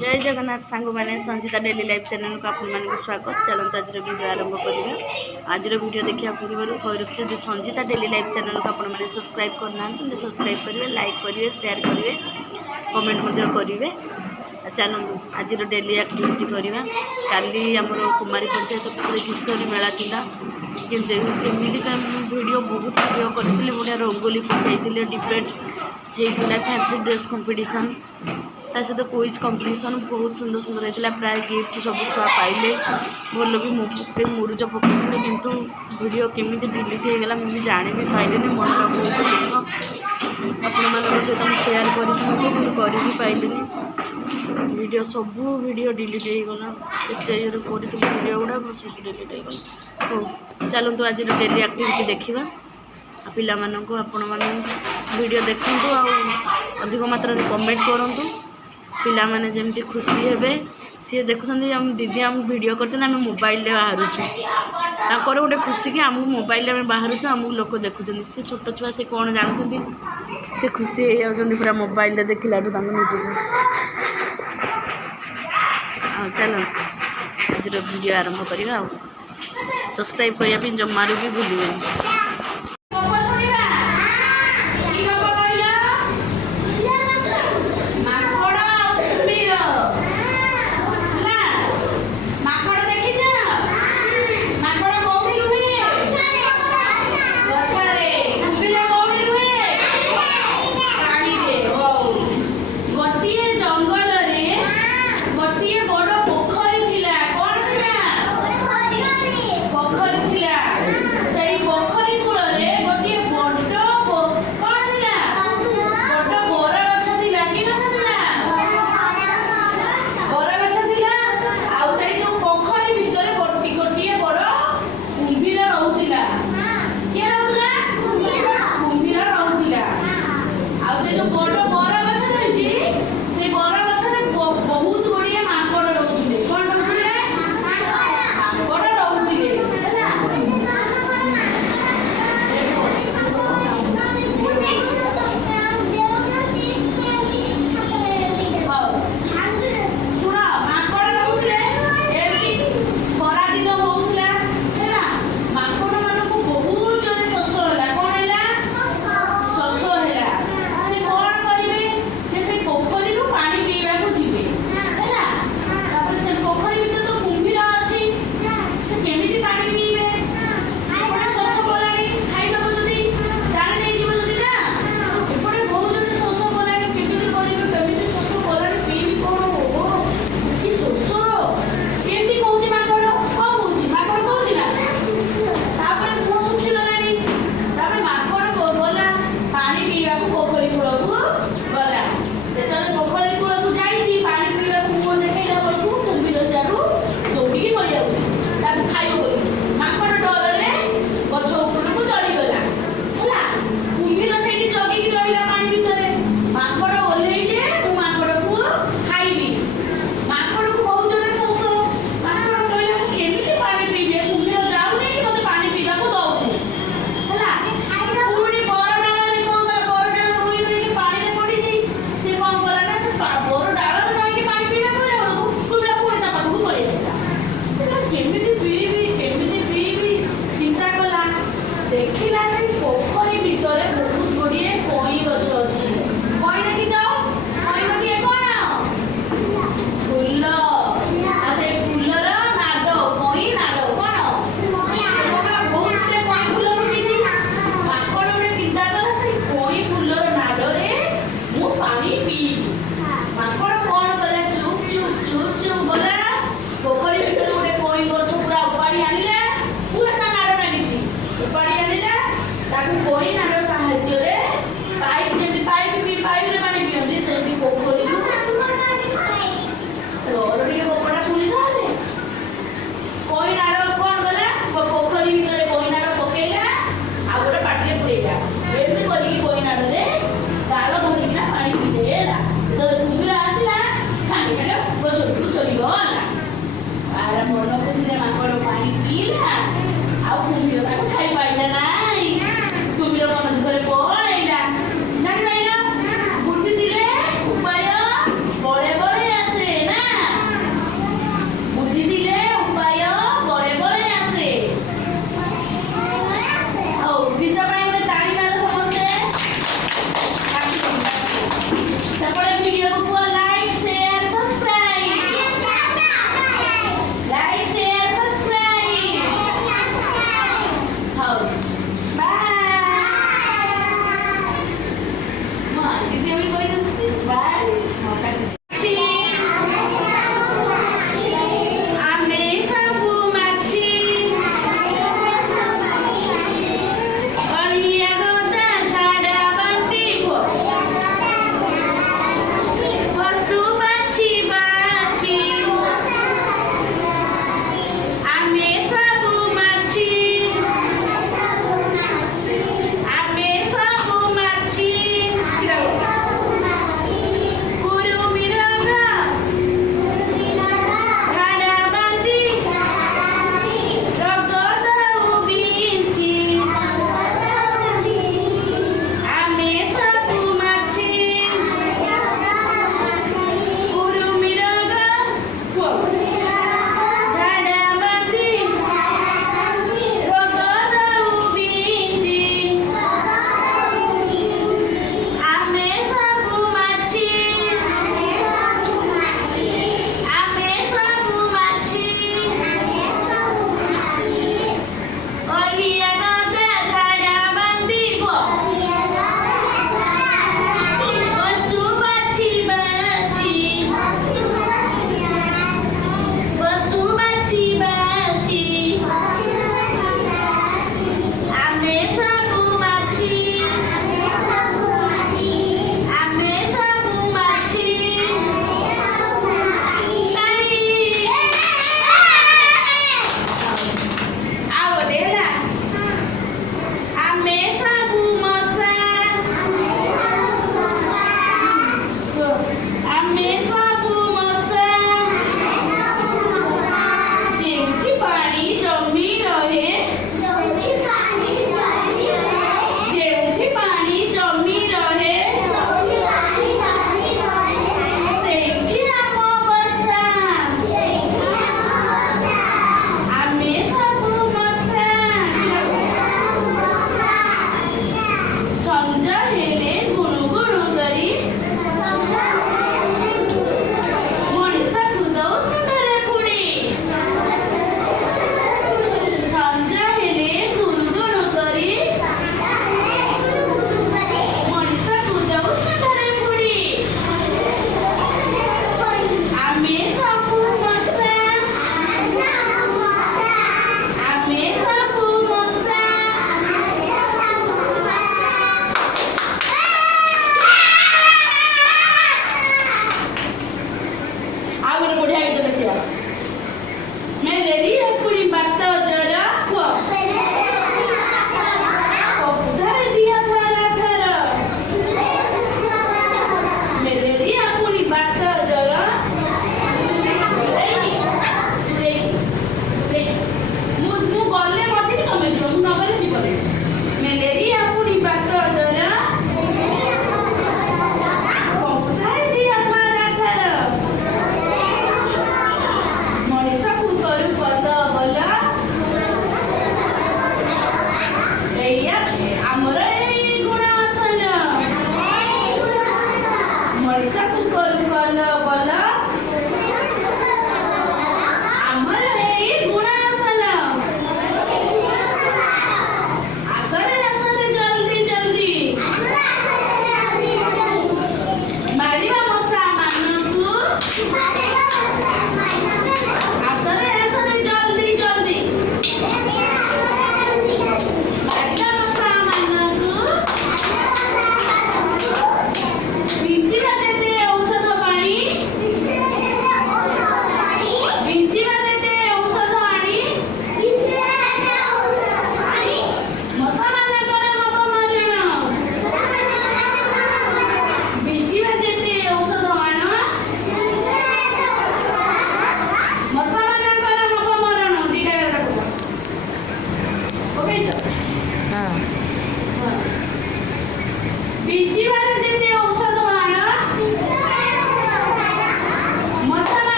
जय जगन्नाथ सांग मैंने संजीता डेली लाइफ चैनल को आपण मानक स्वागत। चलते आज वीडियो आरंभ करवा। आज वीडियो देखा पूर्व कही संजीता डेली लाइफ चैनल को आपण मैंने सब्सक्राइब करना सब्सक्राइब करेंगे, लाइक करेंगे, शेयर करेंगे, कमेंट करेंगे। चलू आज डेली एक्टिविटी करवा। काली आमर कुमारी पंचायत ऑफिस किशोरी मेला था केमी वीडियो बहुत वीडियो करी बढ़िया रंगोली पकाई डिबेट होता फैंसी ड्रेस कंपटीशन ता सहित क्विज कंपटीशन बहुत सुंदर सुंदर होता प्राय गिफ्ट सब छुआ पाइले भल भी मुरुज पकड़े किंतु वीडियो केमी डिलीट होगा मुझे जानी भी पाइले मन बहुत दुख आपण सहित शेयर कर भी पाइले वीडियो सब वीडियो डिलीट होगा एत वीडियो गुड़ा सब डिलीट होगा। हो चलतु आज डेली एक्टिविटी देखा पिला मानक आपण वीडियो देखु अधिक मात्रा कमेंट करूँ पिला माने जमती खुशी हेबे सी देखुं आम दीदी आम वीडियो करते मोबाइल बाहर गोटे खुशी कि आमको मोबाइल में बाहर आमको लोक देखुं सी छोट छुआ से कौन जानते से खुशी हो जाती पूरा मोबाइल देखला निजी। चल आज वीडियो आरंभ करवा। सब्सक्राइब करने जमारू भी भूलिए। पोखरी